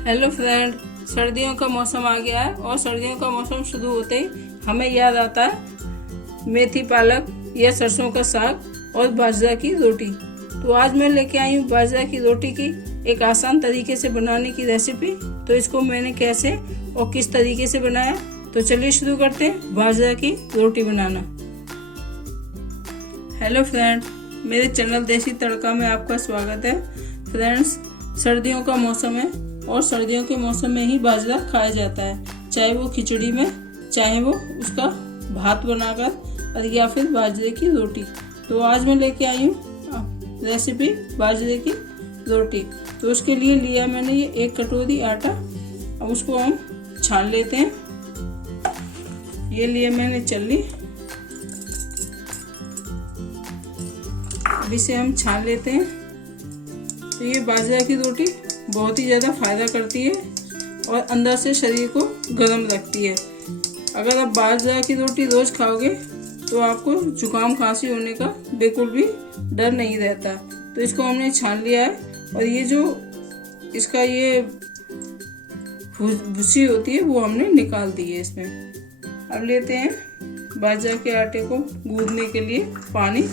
Hello friend, सर्दियों का मौसम आ गया है और सर्दियों का मौसम शुरू होते ही हमें याद आता है मेथी पालक या सरसों का साग और बाजरा की रोटी। तो आज मैं लेके आई हूँ बाजरा की रोटी की एक आसान तरीके से बनाने की रेसिपी। तो इसको मैंने कैसे और किस तरीके से बनाया, तो चलिए शुरू करते हैं बाजरा की रोटी बनाना। हेलो फ्रेंड, मेरे चैनल देसी तड़का में आपका स्वागत है। फ्रेंड्स, सर्दियों का मौसम है और सर्दियों के मौसम में ही बाजरा खाया जाता है, चाहे वो खिचड़ी में, चाहे वो उसका भात बनाकर और या फिर बाजरे की रोटी। तो आज मैं लेके आई हूँ रेसिपी बाजरे की रोटी। तो उसके लिए लिया मैंने ये 1 कटोरी आटा। अब उसको हम छान लेते हैं। ये लिए मैंने चल्ली, अब इसे हम छान लेते हैं। तो ये बाजरा की रोटी बहुत ही ज़्यादा फायदा करती है और अंदर से शरीर को गर्म रखती है। अगर आप बाजरा की रोटी रोज़ खाओगे तो आपको जुकाम खांसी होने का बिल्कुल भी डर नहीं रहता। तो इसको हमने छान लिया है और ये जो इसका ये भूसी होती है वो हमने निकाल दी है इसमें। अब लेते हैं बाजरा के आटे को गूंदने के लिए पानी।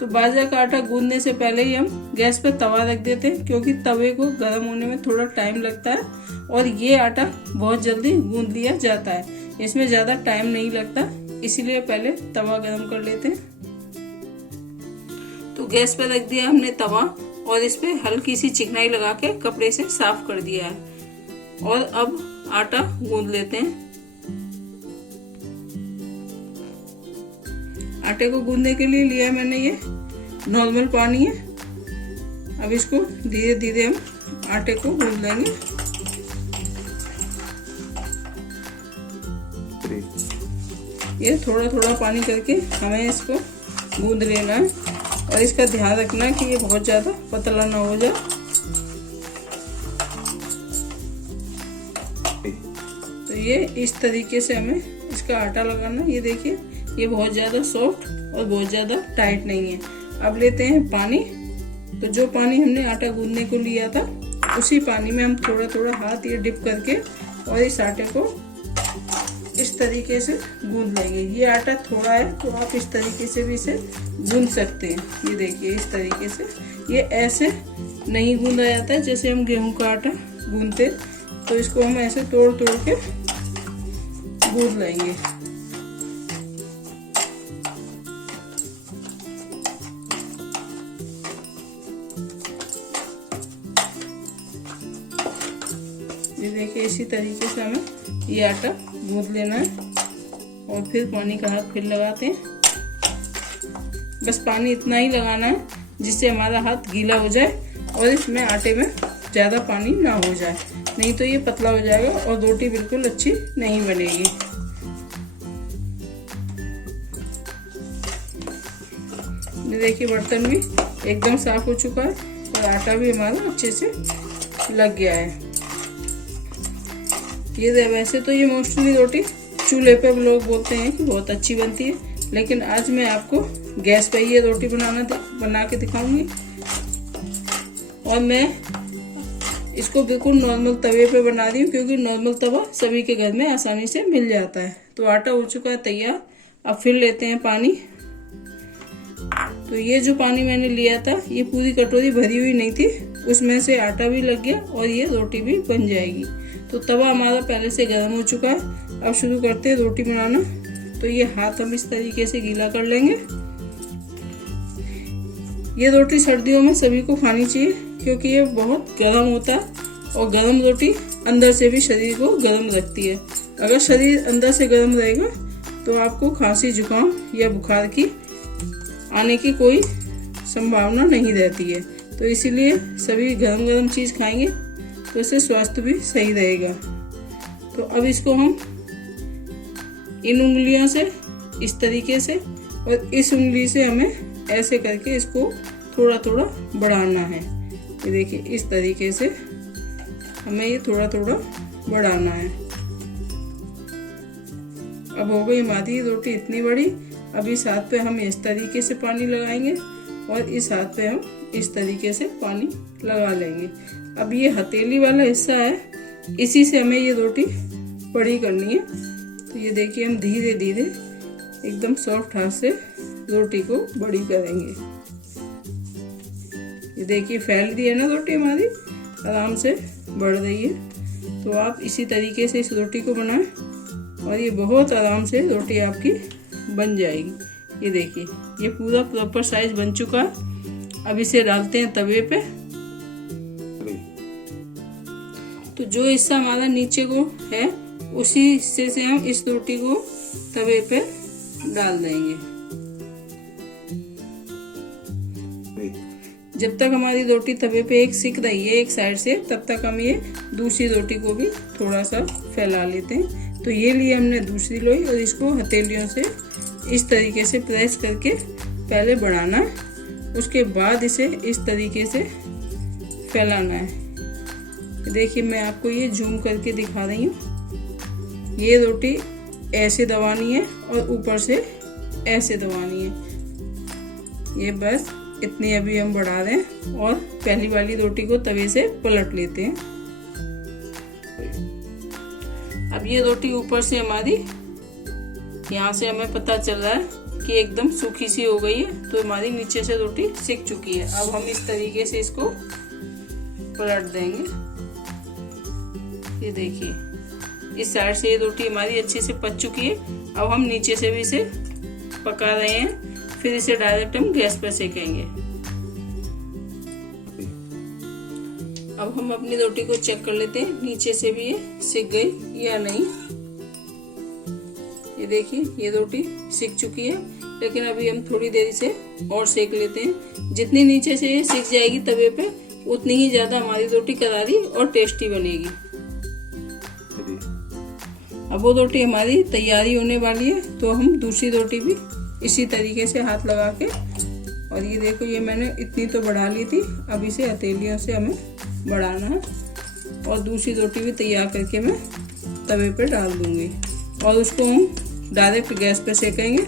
तो बाजरा का आटा गूंदने से पहले ही हम गैस पर तवा रख देते हैं, क्योंकि तवे को गर्म होने में थोड़ा टाइम लगता है और ये आटा बहुत जल्दी गूंद लिया जाता है, इसमें ज़्यादा टाइम नहीं लगता, इसीलिए पहले तवा गर्म कर लेते हैं। तो गैस पर रख दिया हमने तवा और इस पर हल्की सी चिकनाई लगा के कपड़े से साफ कर दिया है और अब आटा गूंद लेते हैं। आटे को गूंदने के लिए लिया मैंने ये नॉर्मल पानी है। अब इसको धीरे धीरे हम आटे को गूंद लेंगे। ये थोड़ा थोड़ा पानी करके हमें इसको गूंद लेना है और इसका ध्यान रखना है कि ये बहुत ज़्यादा पतला ना हो जाए। तो ये इस तरीके से हमें इसका आटा लगाना है। ये देखिए, ये बहुत ज़्यादा सॉफ्ट और बहुत ज़्यादा टाइट नहीं है। अब लेते हैं पानी। तो जो पानी हमने आटा गूंदने को लिया था उसी पानी में हम थोड़ा थोड़ा हाथ ये डिप करके और इस आटे को इस तरीके से गूंद लेंगे। ये आटा थोड़ा है तो आप इस तरीके से भी इसे गूंद सकते हैं। ये देखिए, इस तरीके से। ये ऐसे नहीं गूंदा जाता है जैसे हम गेहूं का आटा गूंदते, तो इसको हम ऐसे तोड़ तोड़ के गूंद लेंगे। ये देखिए, इसी तरीके से हमें ये आटा गूंद लेना है और फिर पानी का हाथ फिर लगाते हैं। बस पानी इतना ही लगाना है जिससे हमारा हाथ गीला हो जाए और इसमें आटे में ज़्यादा पानी ना हो जाए, नहीं तो ये पतला हो जाएगा और रोटी बिल्कुल अच्छी नहीं बनेगी। ये देखिए, बर्तन भी एकदम साफ हो चुका है और आटा भी हमारा अच्छे से लग गया है। ये वैसे तो ये मोस्टली रोटी चूल्हे पे लोग बोलते हैं कि बहुत अच्छी बनती है, लेकिन आज मैं आपको गैस पे ये रोटी बना के दिखाऊंगी। और मैं इसको बिल्कुल नॉर्मल तवे पे बना रही हूँ, क्योंकि नॉर्मल तवा सभी के घर में आसानी से मिल जाता है। तो आटा हो चुका है तैयार। अब फिर लेते हैं पानी। तो ये जो पानी मैंने लिया था ये पूरी कटोरी भरी हुई नहीं थी, उसमें से आटा भी लग गया और ये रोटी भी बन जाएगी। तो तवा हमारा पहले से गर्म हो चुका है। अब शुरू करते हैं रोटी बनाना। तो ये हाथ हम इस तरीके से गीला कर लेंगे। ये रोटी सर्दियों में सभी को खानी चाहिए, क्योंकि ये बहुत गर्म होता है और गर्म रोटी अंदर से भी शरीर को गर्म रखती है। अगर शरीर अंदर से गर्म रहेगा तो आपको खांसी, जुकाम या बुखार की आने की कोई संभावना नहीं रहती है। तो इसीलिए सभी गरम गरम चीज़ खाएंगे तो इससे स्वास्थ्य भी सही रहेगा। तो अब इसको हम इन उंगलियों से इस तरीके से और इस उंगली से हमें ऐसे करके इसको थोड़ा थोड़ा बढ़ाना है। ये देखिए, इस तरीके से हमें ये थोड़ा थोड़ा बढ़ाना है। अब हो गई हमारी रोटी इतनी बड़ी। अब इस हाथ पे हम इस तरीके से पानी लगाएंगे और इस हाथ पे हम इस तरीके से पानी लगा लेंगे। अब ये हथेली वाला हिस्सा है, इसी से हमें ये रोटी बड़ी करनी है। तो ये देखिए हम धीरे धीरे एकदम सॉफ्ट हाथ से रोटी को बड़ी करेंगे। ये देखिए फैल रही है ना रोटी हमारी, आराम से बढ़ रही है। तो आप इसी तरीके से इस रोटी को बनाएं और ये बहुत आराम से रोटी आपकी बन जाएगी। ये देखिए ये पूरा प्रॉपर साइज बन चुका है। अब इसे डालते हैं तवे पे। तो जो हिस्सा हमारा नीचे को है उसी हिस्से से हम इस रोटी को तवे पे डाल देंगे। जब तक हमारी रोटी तवे पे एक सिक रही है एक साइड से, तब तक हम ये दूसरी रोटी को भी थोड़ा सा फैला लेते हैं। तो ये लिए हमने दूसरी लोई और इसको हथेलियों से इस तरीके से प्रेस करके पहले बढ़ाना, उसके बाद इसे इस तरीके से फैलाना है। देखिए मैं आपको ये जूम करके दिखा रही हूँ। ये रोटी ऐसे दबानी है और ऊपर से ऐसे दबानी है। ये बस इतनी अभी हम बढ़ा रहे हैं और पहली वाली रोटी को तवे से पलट लेते हैं। अब ये रोटी ऊपर से हमारी, यहाँ से हमें पता चल रहा है कि एकदम सूखी सी हो गई है, तो हमारी नीचे से रोटी सिक चुकी है। अब हम इस तरीके से इसको पलट देंगे। ये देखिए इस साइड से ये रोटी हमारी अच्छे से पक चुकी है। अब हम नीचे से भी इसे पका रहे हैं, फिर इसे डायरेक्ट हम गैस पर सेकेंगे। अब हम अपनी रोटी को चेक कर लेते हैं नीचे से भी ये सिक गई या नहीं। ये देखिए ये रोटी सिक चुकी है, लेकिन अभी हम थोड़ी देर से और सेक लेते हैं। जितनी नीचे से ये सिक जाएगी तवे पे, उतनी ही ज्यादा हमारी रोटी करारी और टेस्टी बनेगी। अब वो रोटी हमारी तैयारी होने वाली है, तो हम दूसरी रोटी भी इसी तरीके से हाथ लगा के, और ये देखो ये मैंने इतनी तो बढ़ा ली थी, अब इसे हथेलियों से हमें बढ़ाना है और दूसरी रोटी भी तैयार करके मैं तवे पे डाल दूंगी और उसको हम डायरेक्ट गैस पे सेकेंगे।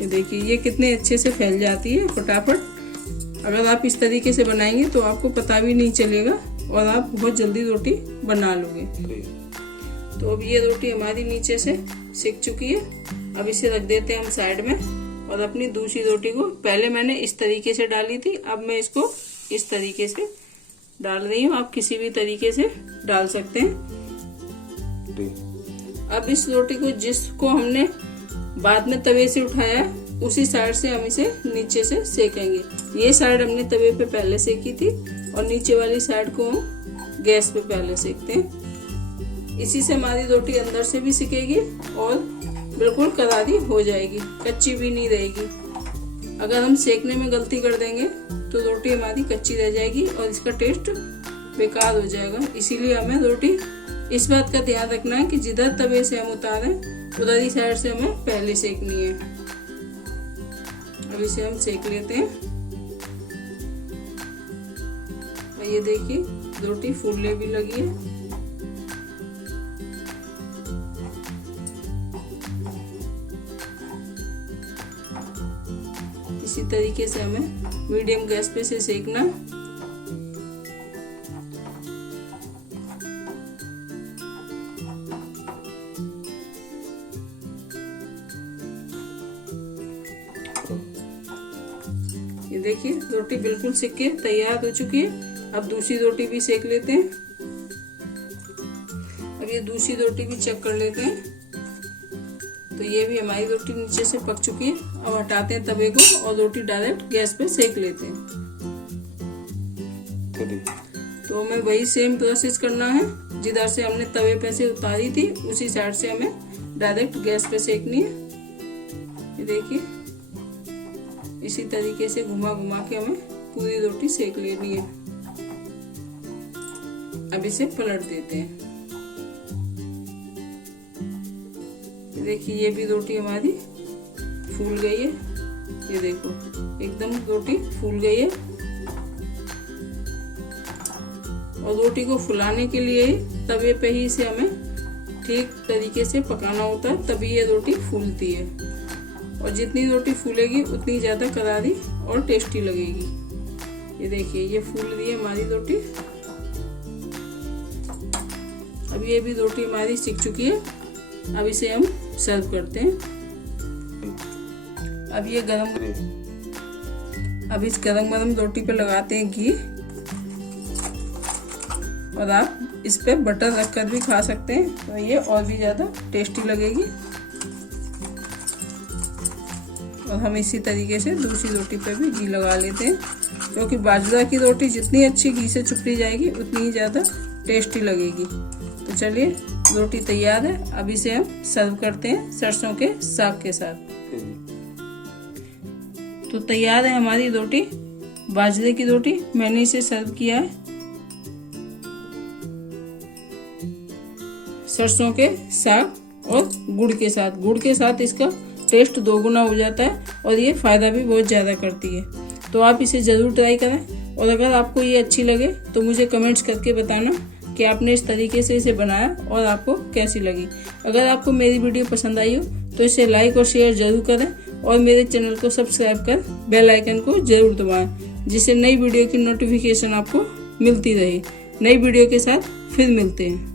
ये देखिए ये कितने अच्छे से फैल जाती है फटाफट। अगर आप इस तरीके से बनाएंगे तो आपको पता भी नहीं चलेगा और आप बहुत जल्दी रोटी बना लोगे। तो अब ये रोटी हमारी नीचे से सिक चुकी है। अब इसे रख देते हैं हम साइड में और अपनी दूसरी रोटी को, पहले मैंने इस तरीके से डाली थी, अब मैं इसको इस तरीके से डाल रही हूँ। आप किसी भी तरीके से डाल सकते हैं। अब इस रोटी को जिसको हमने बाद में तवे से उठाया उसी साइड से हम इसे नीचे से सेकेंगे। ये साइड हमने तवे पे पहले सेकी थी और नीचे वाली साइड को हम गैस पे पहले सेकते हैं। इसी से हमारी रोटी अंदर से भी सिकेगी और बिल्कुल करारी हो जाएगी, कच्ची भी नहीं रहेगी। अगर हम सेकने में गलती कर देंगे तो रोटी हमारी कच्ची रह जाएगी और इसका टेस्ट बेकार हो जाएगा। इसीलिए हमें रोटी इस बात का ध्यान रखना है कि जिधर तवे से हम उतारें उधर ही साइड से हमें पहले सेकनी है। अब इसे हम सेक लेते हैं और ये देखिए रोटी फूलने भी लगी है। इसी तरीके से हमें मीडियम गैस पे से सेकना। ये देखिए रोटी बिल्कुल सिक के तैयार हो चुकी है। अब दूसरी रोटी भी सेक लेते हैं। अब ये दूसरी रोटी भी चेक कर लेते हैं। तो ये भी हमारी रोटी नीचे से पक चुकी है। अब हटाते हैं तवे को और रोटी डायरेक्ट गैस पे सेक लेते हैं। तो हमें वही सेम प्रोसेस करना है, जिधर से हमने तवे पे से उतारी थी उसी साइड से हमें डायरेक्ट गैस पे सेकनी है। ये देखिए इसी तरीके से घुमा घुमा के हमें पूरी रोटी सेक लेनी है। अब इसे पलट देते हैं। देखिए ये भी रोटी हमारी फूल गई है। ये देखो एकदम रोटी फूल गई है। और रोटी को फुलाने के लिए तवे पे ही इसे हमें ठीक तरीके से पकाना होता है, तभी ये रोटी फूलती है। और जितनी रोटी फूलेगी उतनी ज़्यादा करारी और टेस्टी लगेगी। ये देखिए ये फूल रही है हमारी रोटी। अब ये भी रोटी हमारी सिक चुकी है। अब इसे हम सर्व करते हैं। अब ये अब इस गरम रोटी पे लगाते हैं घी, और आप इस पे बटर रखकर भी खा सकते हैं, तो ये और भी ज़्यादा टेस्टी लगेगी। और हम इसी तरीके से दूसरी रोटी पे भी घी लगा लेते हैं, क्योंकि बाजरा की रोटी जितनी अच्छी घी से चुपड़ी जाएगी उतनी ही ज़्यादा टेस्टी लगेगी। तो चलिए रोटी तैयार है। अब इसे हम सर्व करते हैं सरसों के साग के साथ। तो तैयार है हमारी रोटी, बाजरे की रोटी। मैंने इसे सर्व किया है सरसों के साग और गुड़ के साथ। गुड़ के साथ इसका टेस्ट दोगुना हो जाता है और ये फ़ायदा भी बहुत ज़्यादा करती है। तो आप इसे ज़रूर ट्राई करें, और अगर आपको ये अच्छी लगे तो मुझे कमेंट्स करके बताना कि आपने इस तरीके से इसे बनाया और आपको कैसी लगी। अगर आपको मेरी वीडियो पसंद आई हो तो इसे लाइक और शेयर ज़रूर करें, और मेरे चैनल को सब्सक्राइब कर बेल आइकन को ज़रूर दबाएं, जिससे नई वीडियो की नोटिफिकेशन आपको मिलती रहे। नई वीडियो के साथ फिर मिलते हैं।